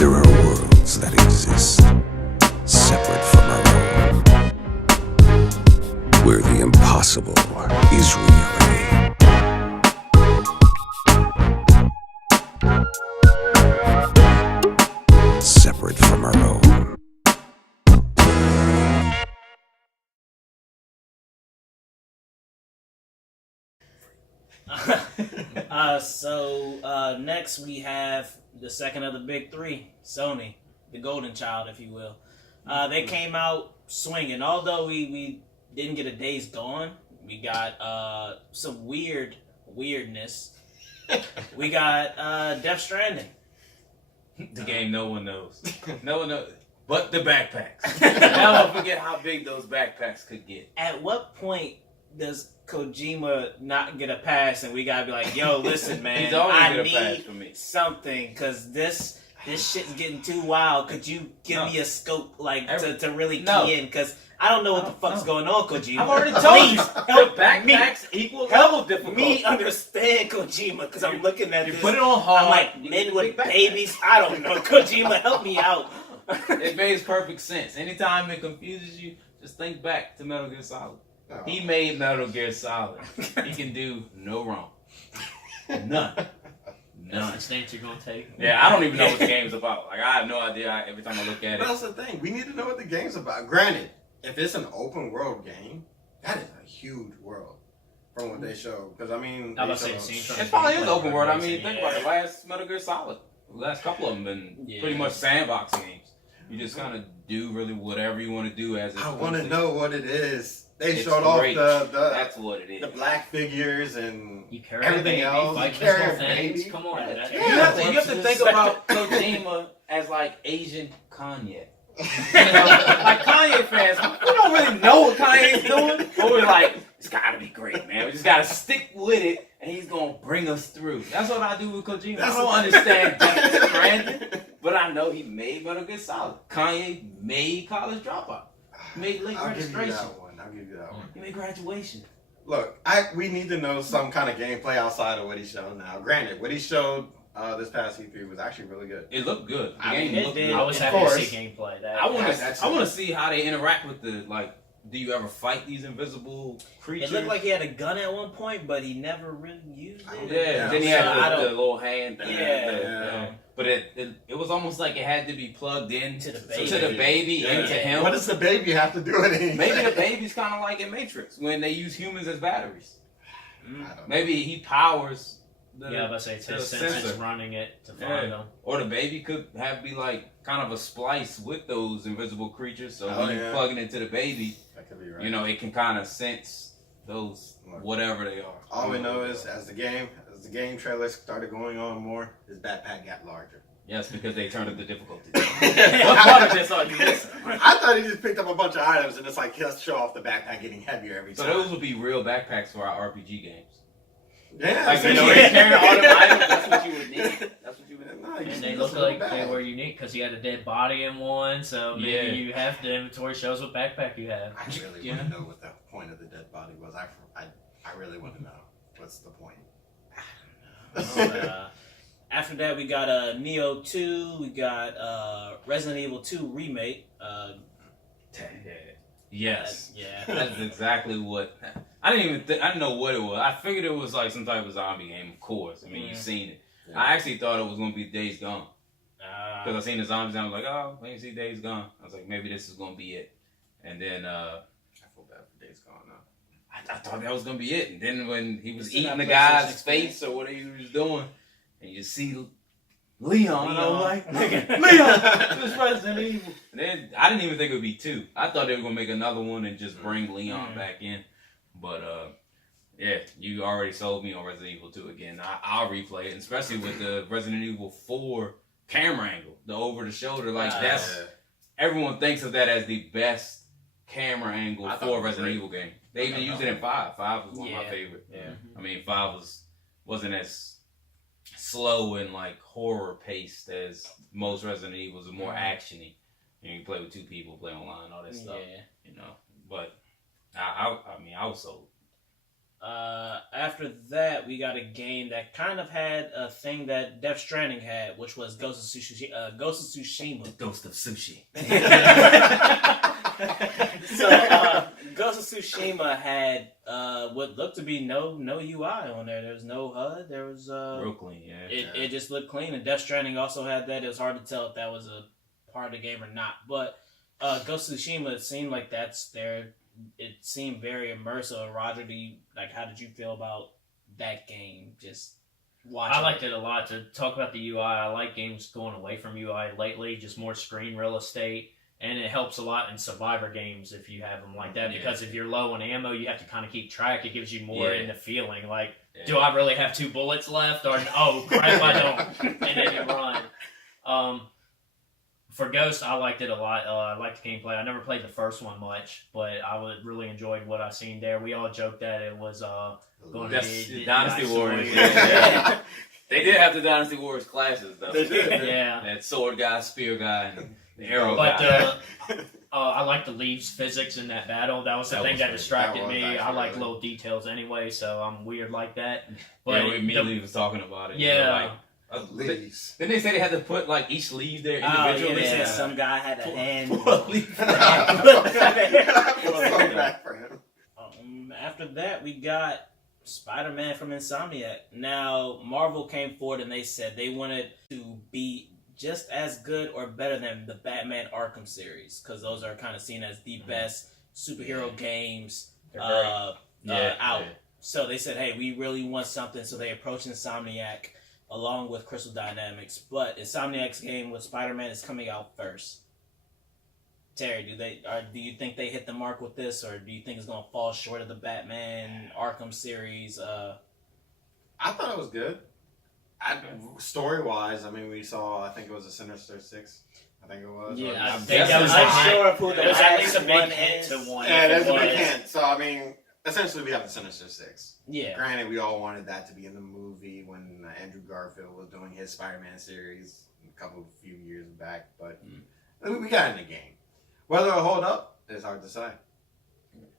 There are worlds that exist separate from our own, where the impossible is reality. Separate from our own. Next we have the second of the big three, Sony, the golden child, if you will. They came out swinging. Although we didn't get a Days Gone, we got some weirdness. We got Death Stranding. The game no one knows. No one knows. But the backpacks. Never forget how big those backpacks could get. At what point does Kojima not get a pass and we gotta be like, yo, listen, man, I need something, because this shit's getting too wild. Could you give me a scope to really key in? Because I don't know what the fuck's going on, Kojima. I've already told you. The backpacks equal level difficulty. Me understand Kojima, because I'm looking at this. You put it on hard. I'm like, men with babies? I don't know. Kojima, help me out. It makes perfect sense. Anytime it confuses you, just think back to Metal Gear Solid. Oh. He made Metal Gear Solid. He can do no wrong. None. That's the stance you're going to take? Yeah, I don't even know what the game's about. Like, I have no idea every time I look at it. But that's the thing. We need to know what the game's about. Granted, if it's an open world game, that is a huge world from what they show. Because, I mean... It probably is open world. I mean, think about it. Last Metal Gear Solid. The last couple of them been pretty much sandboxing games. You just kind of do really whatever you want to do as I want to know what it is. They showed off the that's what it is. The black figures and everything else. You carry babies. Come on. You have to think about Kojima as like Asian Kanye. You know, like Kanye fans, we don't really know what Kanye's doing, but we're like, it's gotta be great, man. We just gotta stick with it, and he's gonna bring us through. That's what I do with Kojima. I don't understand Death Stranding, but I know he made Metal Gear Solid. Kanye made College Dropout. He made Late Registration. I'll give you that one. He made Graduation. Look, we need to know some kind of gameplay outside of what he showed now. Granted, what he showed this past E3 was actually really good. It looked good. The game looked good. I was happy to see gameplay. I want to see how they interact with the, like, do you ever fight these invisible creatures? It looked like he had a gun at one point, but he never really used it. Yeah, then he had the little hand thing. Yeah. But it was almost like it had to be plugged in to the baby, into him. What does the baby have to do with it? Maybe the baby's kind of like in Matrix when they use humans as batteries. I don't know. Maybe he powers the I was about to say, it's his sensors running it to find them. Or the baby could be like kind of a splice with those invisible creatures. So when you plug it into the baby, that could be right. You know, it can kind of sense those whatever they are. All we know is as the game trailers started going on more, his backpack got larger. Yes, because they turned up the difficulty. What part of this are you missing? I thought he just picked up a bunch of items and it's like he'll show off the backpack getting heavier every time. So those would be real backpacks for our RPG games. Yeah, like you know, you're carrying all the items. That's what you would need. That's what you would need. No, and they look like they were unique because you had a dead body in one. So maybe you have the inventory shows what backpack you have. I really want to know what the point of the dead body was. I really want to know what's the point. I don't know. After that, we got Neo 2. We got Resident Evil 2 remake. Yes. Yeah. That's exactly what. I didn't know what it was. I figured it was like some type of zombie game, of course. I mean, you've seen it. Yeah. I actually thought it was going to be Days Gone. Because I seen the zombies and I was like, oh, I didn't see Days Gone. I was like, maybe this is going to be it. And then, I feel bad for Days Gone now. I thought that was going to be it. And then when he was eating the guy's face or whatever he was doing, and you see Leon. I was like, nigga, Leon! This Resident Evil. And then, I didn't even think it would be 2. I thought they were going to make another one and just bring Leon back in. But, yeah, you already sold me on Resident Evil 2 again. I'll replay it, especially with the Resident Evil 4 camera angle, the over-the-shoulder. Like, everyone thinks of that as the best camera angle for a Resident Evil game. They even used it in 5. 5 was one of my favorite. Yeah. I mean, 5 wasn't as slow and, like, horror-paced as most Resident Evils. It was more action-y. You know, you play with 2 people, play online, all that stuff. You know, but... I mean, I was sold. After that, we got a game that kind of had a thing that Death Stranding had, which was Ghost of Tsushima. Ghost of Sushi. So, Ghost of Tsushima had what looked to be no UI on there. There was no HUD. There was real clean. Yeah, it just looked clean. And Death Stranding also had that. It was hard to tell if that was a part of the game or not. But Ghost of Tsushima, it seemed like that's there. It seemed very immersive. Roger, how did you feel about that game? Just watching. I liked it a lot. To talk about the UI, I like games going away from UI lately, just more screen real estate, and it helps a lot in survivor games if you have them like that. Because if you're low on ammo, you have to kind of keep track. It gives you more in the feeling. Like, do I really have 2 bullets left? Or oh crap, I don't. And then you run. For Ghost, I liked it a lot. I liked the gameplay. I never played the first one much, but I really enjoyed what I seen there. We all joked that it was going to be Dynasty Warriors. Yeah. They did have the Dynasty Warriors classes, though. They did. Yeah. That sword guy, spear guy, and the arrow But guy. I like the Leaves physics in that battle. That was the thing that distracted That was me. I actually like really- little details anyway, so I'm weird like that. But Yeah, we immediately was talking about it. Yeah. Leaves. Then they say they had to put like each leaf there Oh, yeah, individually. they said some guy had a hand. After that, we got Spider-Man from Insomniac. Now, Marvel came forward and they said they wanted to be just as good or better than the Batman Arkham series, because those are kind of seen as the best superhero games out. So they said, hey, we really want something. So they approached Insomniac along with Crystal Dynamics. But Insomniac's game with Spider-Man is coming out first. Terry, do you think they hit the mark with this, or do you think it's going to fall short of the Batman Arkham series? I thought it was good. Story-wise, I mean, we saw, I think it was a Sinister Six. I think it was. Yeah, I think that was sure of who it the was at least a last big one hint is. to one. Yeah, there's a It big was. hint. So, I mean, essentially we have the Sinister Six. Yeah. Granted, we all wanted that to be in the movie when Andrew Garfield was doing his Spider-Man series a few years back, but we got in the game. Whether it'll hold up is hard to say.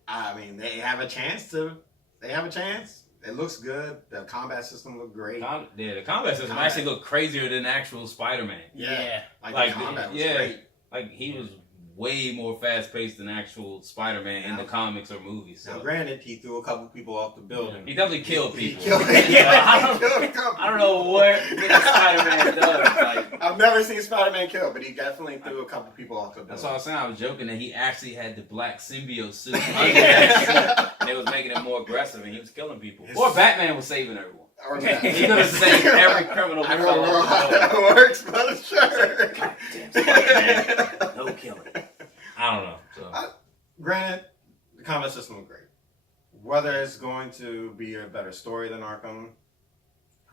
I mean, they have a chance. It looks good. The combat system looked great. The combat system actually looked crazier than actual Spider-Man. Yeah. Like the combat was great. Like he was way more fast-paced than actual Spider-Man in the comics or movies. So. Now, granted, he threw a couple people off the building. He definitely killed people. He killed I don't know what Spider-Man does. Like, I've never seen Spider-Man kill, but he definitely threw a couple people off the building. that's what I was saying. I was joking that he actually had the black symbiote suit under that suit, and it was making him more aggressive, and he was killing people. Or Batman was saving everyone. Or He could have saved every criminal. I don't know how that works, but sure. Goddamn Spider-Man. No killing. I don't know. So. Granted, the combat system was great. Whether it's going to be a better story than Arkham,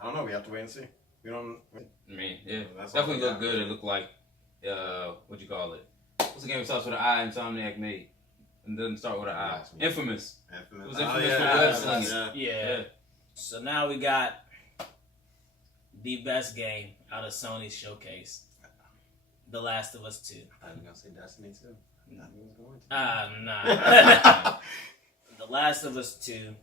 I don't know. We have to wait and see. We don't. I mean, yeah, That's all definitely we looked got. good. It looked like, what you call it? What's the game that starts with an I Insomniac made? And doesn't start with an I. Infamous. It was infamous for web slinging. Yeah. So now we got the best game out of Sony's showcase. The Last of Us 2. I was going to say Destiny 2. Nah. The Last of Us 2.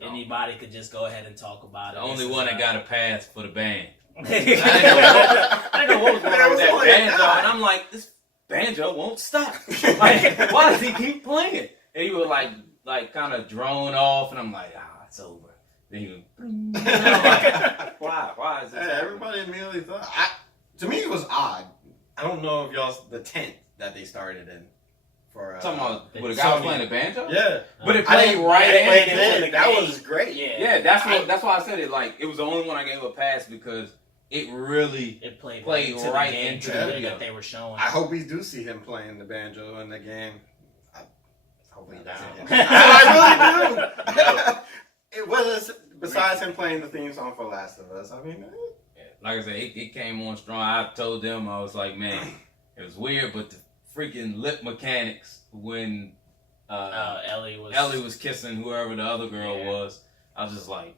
Anybody could just go ahead and talk about it. The only one that got a pass for the band. I I didn't know what was going on with that only a banjo, guy. and I'm like, this banjo won't stop. Like, why does he keep playing? And he would like kind of drone off, and I'm like, it's over. Then he would, and I'm like, why is this? Hey, everybody immediately thought. To me, it was odd. I don't know if the tent that they started in. For Talking about with a guy was playing the banjo? Yeah. But it played right in. the That game. was great. Yeah, that's why I said it. Like, it was the only one I gave a pass because it really It played Played into right the game into the video. that they were showing. I hope we do see him playing the banjo in the game. I hope he does. No. I really do. It was besides him playing the theme song for Last of Us. I mean, like I said, it came on strong. I told them, I was like, man, it was weird, but the freaking lip mechanics when Ellie was kissing whoever the other girl was, I was just like,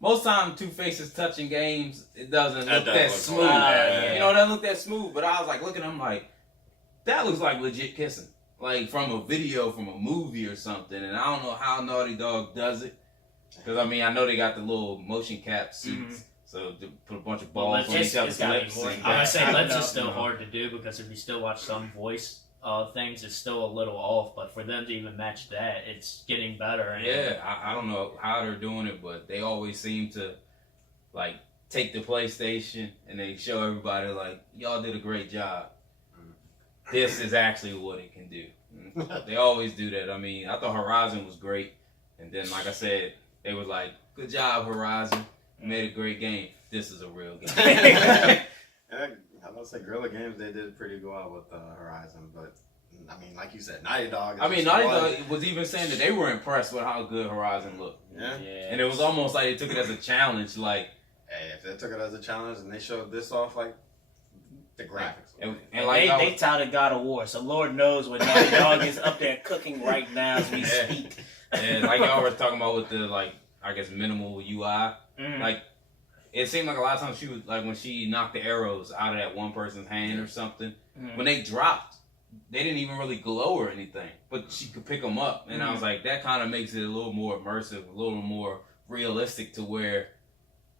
most time Two-Face's touching games, it doesn't look that smooth. yeah. You know, it doesn't look that smooth, but I was like looking at him like, that looks like legit kissing. Like from a video, from a movie or something, and I don't know how Naughty Dog does it, Because I mean, I know they got the little motion cap seats, so to put a bunch of balls on each other's lips. I'm gonna say lips is still hard to do because if you still watch some voice things, it's still a little off. But for them to even match that, it's getting better. And yeah, I don't know how they're doing it, but they always seem to like take the PlayStation and they show everybody like, y'all did a great job. This is actually what it can do. They always do that. I mean, I thought Horizon was great, and then like I said, they was like, good job, Horizon. You made a great game. This is a real game. I must say, Guerrilla Games, they did pretty well with Horizon, but I mean, like you said, Naughty Dog. Naughty Dog was even saying that they were impressed with how good Horizon looked. Yeah. And it was almost like they took it as a challenge, like, hey, if they took it as a challenge and they showed this off, like, the graphics. And like they touted God of War, so Lord knows what Naughty Dog is up there cooking right now as we speak. And like y'all were talking about with the, like, I guess minimal UI, like, it seemed like a lot of times she was, like, when she knocked the arrows out of that one person's hand or something, when they dropped, they didn't even really glow or anything, but she could pick them up. And I was like, that kind of makes it a little more immersive, a little more realistic to where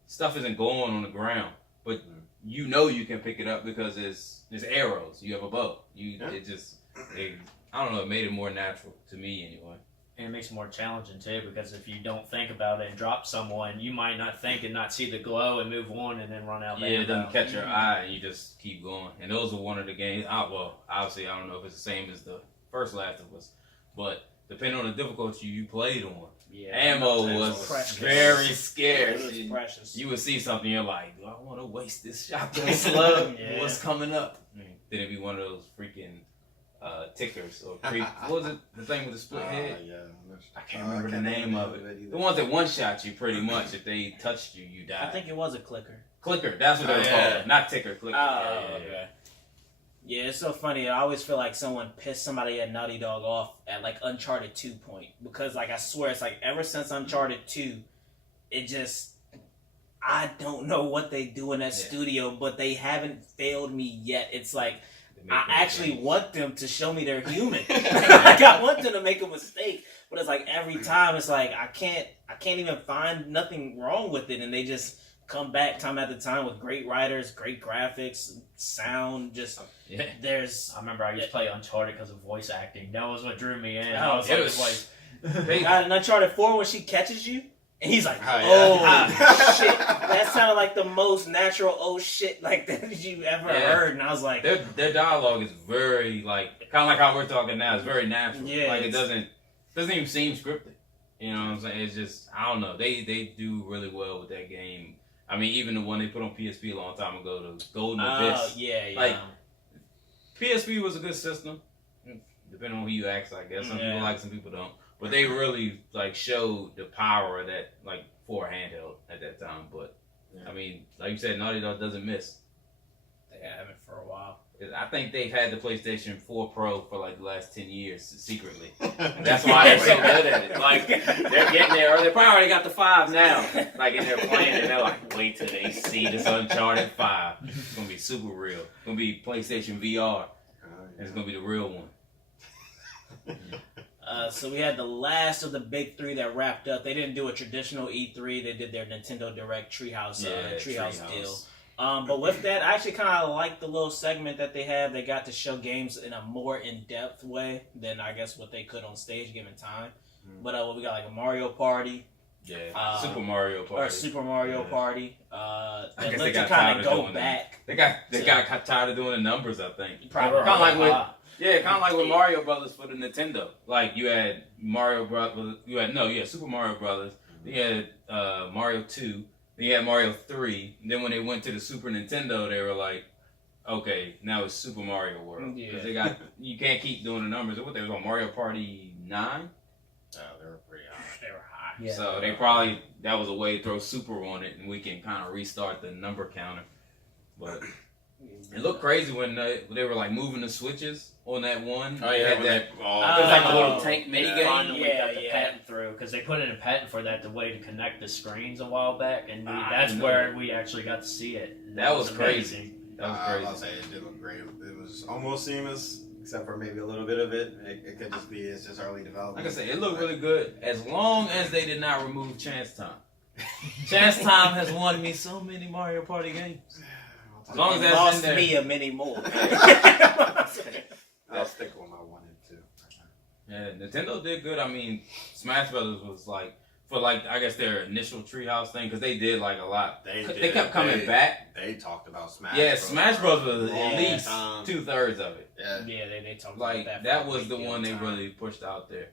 stuff isn't going on the ground, but you know you can pick it up because it's arrows. You have a bow. I don't know, it made it more natural to me anyway. And it makes it more challenging too, because if you don't think about it and drop someone, you might not think and not see the glow and move on and then run out. Yeah, it doesn't catch your eye and you just keep going. And those are one of the games. Well, obviously I don't know if it's the same as the first Last of Us, but depending on the difficulty you played on, ammo was very scarce. It was precious. You would see something, you're like, do I want to waste this shotgun slug? What's coming up? Then it'd be one of those freaking tickers or what was it? The thing with the split head? I can't remember the name of it. The ones that one-shot you pretty much. If they touched you, you died. I think it was a clicker. Clicker, that's what they were called. Not ticker, clicker. Okay. Yeah, it's so funny. I always feel like someone pissed somebody at Naughty Dog off at like Uncharted 2 point. Because like I swear it's like ever since Uncharted 2, it just, I don't know what they do in that studio, but they haven't failed me yet. It's like, I actually want them to show me they're human. Like I want them to make a mistake, but it's like every time it's like I can't even find nothing wrong with it, and they just come back time after time with great writers, great graphics, sound. Just there's. I remember I used to play Uncharted because of voice acting. That was what drew me in. Oh, I was like, they got an Uncharted 4 when she catches you. And he's like, oh, shit. That sounded like the most natural oh shit like that you ever heard. And I was like... Their dialogue is very, like, kind of like how we're talking now. It's very natural. Yeah, like, it doesn't even seem scripted. You know what I'm saying? It's just, I don't know. They do really well with that game. I mean, even the one they put on PSP a long time ago, the Golden Abyss. Oh, yeah. Like, PSP was a good system. Depending on who you ask, I guess. Some people like, some people don't. But they really, like, showed the power of that, like, for a handheld at that time. But, I mean, like you said, Naughty Dog doesn't miss. They haven't for a while. I think they've had the PlayStation 4 Pro for, like, the last 10 years, secretly. That's why they're so good at it. Like, they're getting there. Or they probably already got the 5 now. Like, and they're playing it, and they're like, wait till they see this Uncharted 5. It's going to be super real. It's going to be PlayStation VR. And it's going to be the real one. So we had the last of the big three that wrapped up. They didn't do a traditional E3. They did their Nintendo Direct Treehouse deal. But with that, I actually kind of like the little segment that they have. They got to show games in a more in-depth way than I guess what they could on stage given time. But we got like a Mario Party. Super Mario Party. Or Super Mario Party. I guess they got kind of go back. They got tired of doing the numbers, I think. Probably. Kind of like with Mario Brothers for the Nintendo. Like, you had Mario Brothers, Super Mario Brothers, you had Mario 2, then you had Mario 3, and then when they went to the Super Nintendo, they were like, okay, now it's Super Mario World. Because you can't keep doing the numbers. What, they was on Mario Party 9? Oh, they were pretty high. They were high. Yeah. So they probably, that was a way to throw Super on it, and we can kind of restart the number counter. But it looked crazy when they were like moving the switches on that one. Oh yeah, it was like a little tank mini game. Finally got the patent through because they put in a patent for that, the way to connect the screens a while back, and that's where we actually got to see it. That was crazy. That was crazy. I'll say it did look great. It was almost seamless, except for maybe a little bit of it. It could just be it's just early development. Like I said, it looked really good as long as they did not remove Chance Time. Chance Time has won me so many Mario Party games. As long as that's lost in there. me a many more. I'll stick with my 1 and 2. Yeah, Nintendo did good. I mean, Smash Brothers was like, for like, I guess their initial Treehouse thing, because they did like a lot. They kept coming back. They talked about Smash. Yeah, Bros. Smash Bros. Was at Yeah. least 2/3 of it. Yeah. Yeah, they talked Like, about that for a was the great one they deal of time. really pushed out there.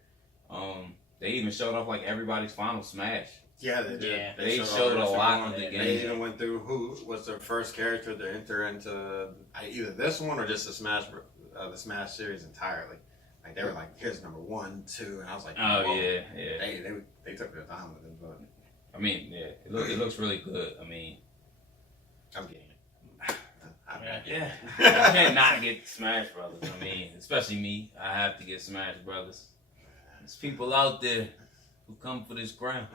They even showed off like everybody's final Smash. Yeah, they did. Yeah. They showed a lot of the They game. They even went through who was their first character to enter into either this one or just the Smash series entirely. Like they were like, here's number 1, 2, and I was like, Oh whoa. yeah. They took their time with it, but I mean, yeah, it looks really good. I mean, I'm getting it. yeah, I can't not get Smash Brothers. I mean, especially me, I have to get Smash Brothers. There's people out there who come for this crown.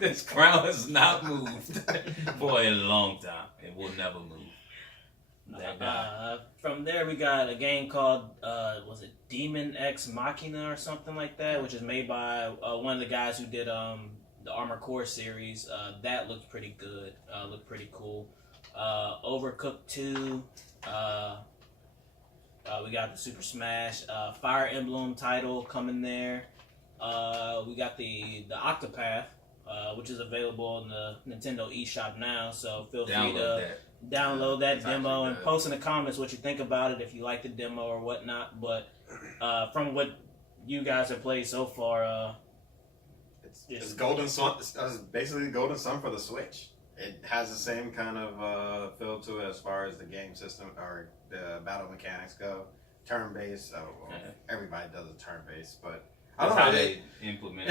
This crown has not moved for a long time. It will never move. That guy. From there, we got a game called, was it Demon X Machina or something like that, which is made by one of the guys who did the Armored Core series. That looked pretty good. Looked pretty cool. Overcooked 2. We got the Super Smash. Fire Emblem title coming there. We got the Octopath, which is available in the Nintendo eShop now. So feel free to download that demo and post in the comments what you think about it, if you like the demo or whatnot. But from what you guys have played so far, it's Golden Sun. It's basically Golden Sun for the Switch. It has the same kind of feel to it as far as the game system or the battle mechanics go. Turn-based. Everybody does a turn-based, but I don't know how they implement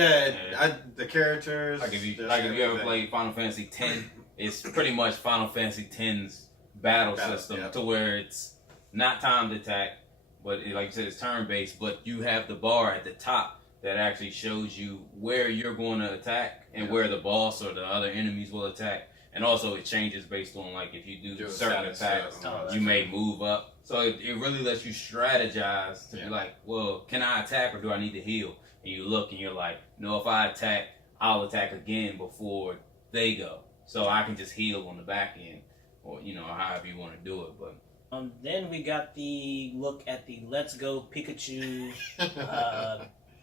the characters. Like if you ever played Final Fantasy X, it's pretty much Final Fantasy X's battle system to where it's not timed attack, but like you said, it's turn-based, but you have the bar at the top that actually shows you where you're going to attack and where the boss or the other enemies will attack. And also it changes based on like if you do certain attacks, you may move up. So it really lets you strategize to be like, well, can I attack or do I need to heal? And you look and you're like, no, if I attack, I'll attack again before they go. So I can just heal on the back end, or however you want to do it. But then we got the look at the Let's Go Pikachu,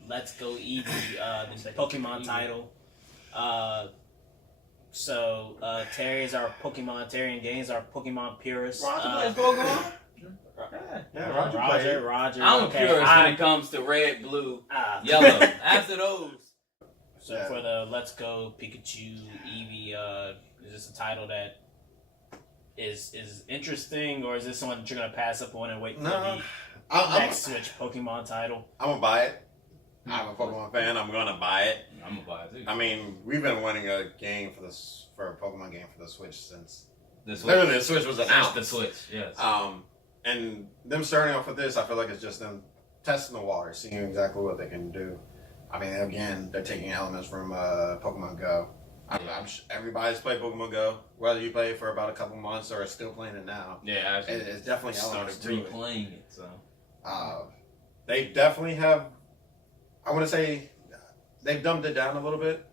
Let's Go Eevee, the Pokemon title. So Terry is our Pokemon. Terry and Gaines are Pokemon purists. Roger plays Pokemon. Roger. I'm a purist when it comes to red, blue, yellow. After those. So for the Let's Go Pikachu Eevee, is this a title that is interesting, or is this one that you're gonna pass up on and wait for the next Switch Pokemon title? I'm gonna buy it. I'm a Pokemon fan. I'm gonna buy it. I'm gonna buy it too. I mean, we've been wanting a game for a Pokemon game for the Switch since literally the Switch was announced. The Switch, yes. And them starting off with this, I feel like it's just them testing the water, seeing exactly what they can do. I mean, again, they're taking elements from Pokemon Go. Everybody's played Pokemon Go, whether you play it for about a couple months or are still playing it now. Yeah, actually, it's definitely elements started to replaying it. So they definitely have. I want to say they've dumbed it down a little bit.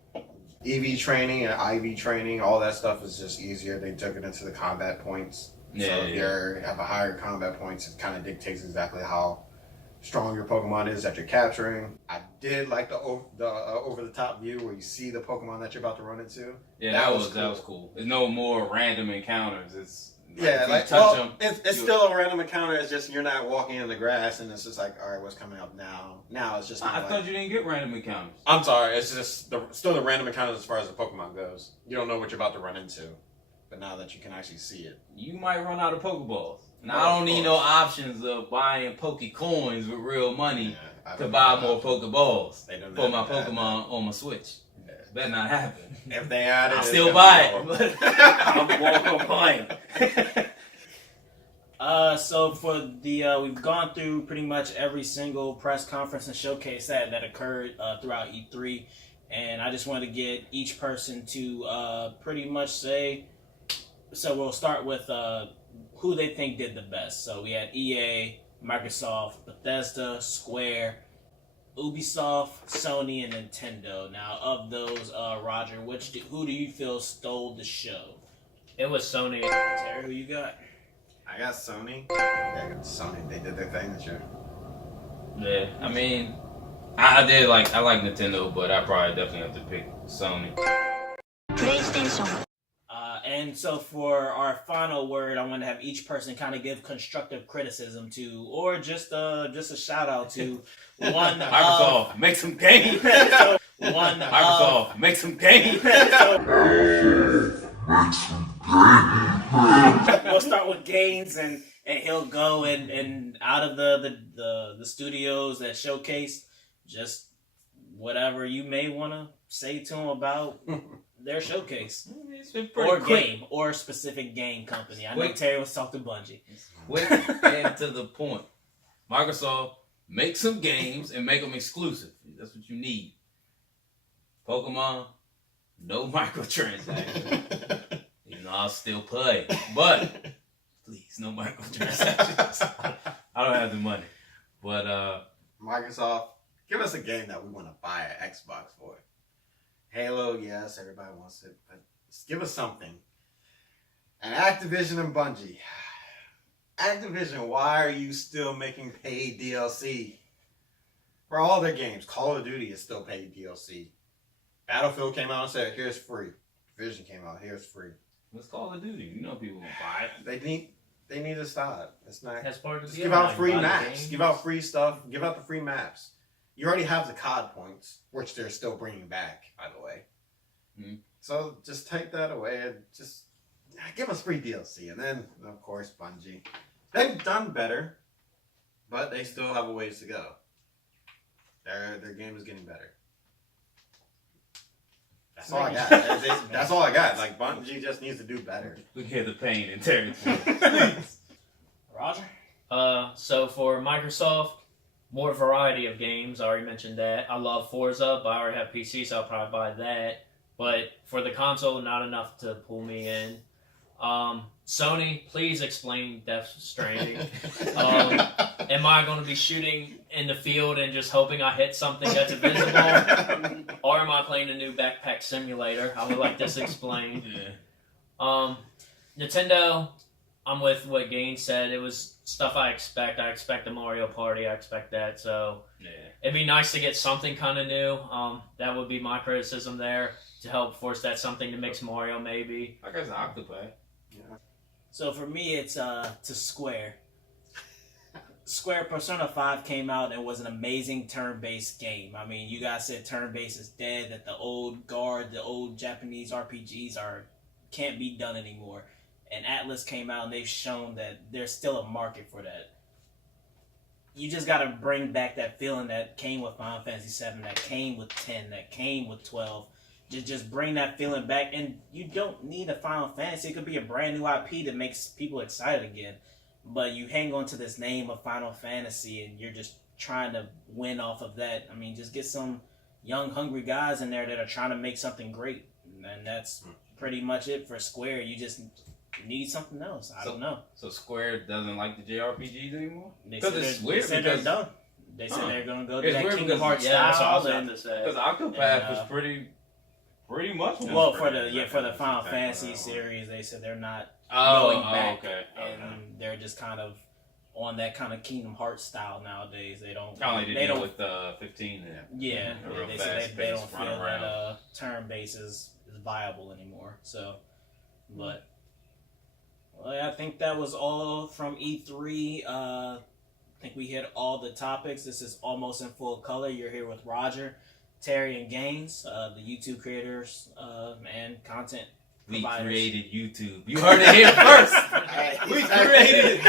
EV training and IV training, all that stuff is just easier. They took it into the combat points. So if you have a higher combat points, it kind of dictates exactly how strong your Pokemon is that you're capturing. I did like the over the top view where you see the Pokemon that you're about to run into. Yeah, that was cool. There's no more random encounters. It's it's still a random encounter. It's just you're not walking in the grass, and it's just like, all right, what's coming up now? Now it's just. I thought you didn't get random encounters. I'm sorry. It's just still the random encounters as far as the Pokemon goes. You don't know what you're about to run into, but now that you can actually see it, you might run out of Pokeballs. Now I don't need no options of buying Poke Coins with real money to buy more Pokeballs for my Pokemon on my Switch. Better not happen. If they add it, I'll still buy it, but I'm won't complain. So for the we've gone through pretty much every single press conference and showcase that occurred throughout E3, and I just wanted to get each person to pretty much say. So we'll start with who they think did the best. So we had EA, Microsoft, Bethesda, Square, Ubisoft, Sony, and Nintendo. Now, of those, Roger, who do you feel stole the show? It was Sony. Terry, who you got? I got Sony. Yeah, I got Sony. They did their thing this year. Yeah, I mean, I like Nintendo, but I probably definitely have to pick Sony. PlayStation. And so for our final word, I want to have each person kind of give constructive criticism to, or just a shout out to one Microsoft, make some games. Microsoft, make some games. We'll start with Gaines, and he'll go and out of the studios that showcase just whatever you may want to say to him about their showcase. It's been pretty Or quick. game, or a specific game company. I know Quick. Terry was talking to Bungie. Quick and to the point. Microsoft, make some games and make them exclusive. That's what you need. Pokemon, no microtransactions. Even though I'll still play. But, please, no microtransactions. I don't have the money. But, Microsoft, give us a game that we want to buy an Xbox for. Halo, yes, everybody wants it, but just give us something. And Activision and Bungie. Activision, why are you still making paid DLC? For all their games, Call of Duty is still paid DLC. Battlefield came out and said, here's free. Division came out, here's free. let's Call of Duty. You know people gonna buy it. They need to stop. It's not. That's part of Just the give deal, out like, free buy the maps. game. Give out free stuff. Give out the free maps. You already have the COD points, which they're still bringing back, by the way. Mhm. So just take that away and just give us free DLC. And then, of course, Bungie. They've done better, but they still have a ways to go. Their game is getting better. That's all I got. That's all I got. Like, Bungie just needs to do better. We hear the pain in Terry's voice. Roger? So for Microsoft, more variety of games. I already mentioned that. I love Forza, but I already have PC, so I'll probably buy that. But for the console, not enough to pull me in. Sony, please explain Death Stranding. Am I going to be shooting in the field and just hoping I hit something that's invisible? Or am I playing a new backpack simulator? I would like this explained. Yeah. Nintendo, I'm with what Gaines said. It was stuff I expect. I expect a Mario Party. I expect that. So Yeah. it'd be nice to get something kind of new. That would be my criticism there, to help force that something to mix Mario maybe. I guess Octopi. So for me, it's to Square. Square Persona 5 came out and was an amazing turn-based game. I mean, you guys said turn-based is dead, that the old guard, the old Japanese RPGs can't be done anymore. And Atlas came out and they've shown that there's still a market for that. You just got to bring back that feeling that came with Final Fantasy VII, that came with 10, that came with 12. Just bring that feeling back, and you don't need a Final Fantasy. It could be a brand new IP that makes people excited again. But you hang on to this name of Final Fantasy, and you're just trying to win off of that. I mean, just get some young, hungry guys in there that are trying to make something great. And that's pretty much it for Square. You just need something else. I don't know. So Square doesn't like the JRPGs anymore? They Because said it's they're, weird they said because they're done. They said they're going to go to It's that weird Kingdom because- Hearts Yeah, that's what I style. was about And, to say. Octopath was pretty much. well, for pretty the good. for the Final Okay, Fantasy well. series, they said they're not Oh, going back, okay. and they're just kind of on that kind of Kingdom Hearts style nowadays. They don't. Kind of like they they don't. did with 15. Yeah, A real they said they don't fast-paced feel run around. that turn base is viable anymore. So, but well, I think that was all from E3. I think we hit all the topics. This is Almost in Full Color. You're here with Roger, Terry, and Gaines, the YouTube creators and content We providers. created YouTube. You heard it here first. We created it.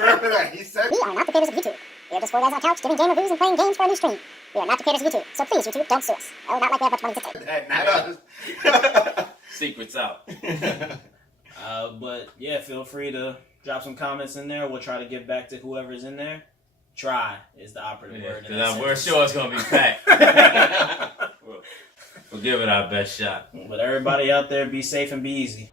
Remember that? He said. We are not the creators of YouTube. We are just four guys on a couch giving game reviews and playing games for a new stream. We are not the creators of YouTube. So please, YouTube, don't sue us. Oh, not like we have a bunch of money to take. Not us. Secrets out. But yeah, feel free to drop some comments in there. We'll try to get back to whoever's in there. Try is the operative word. in that We're sentence. sure it's gonna be packed. We'll give it our best shot. But everybody out there, be safe and be easy.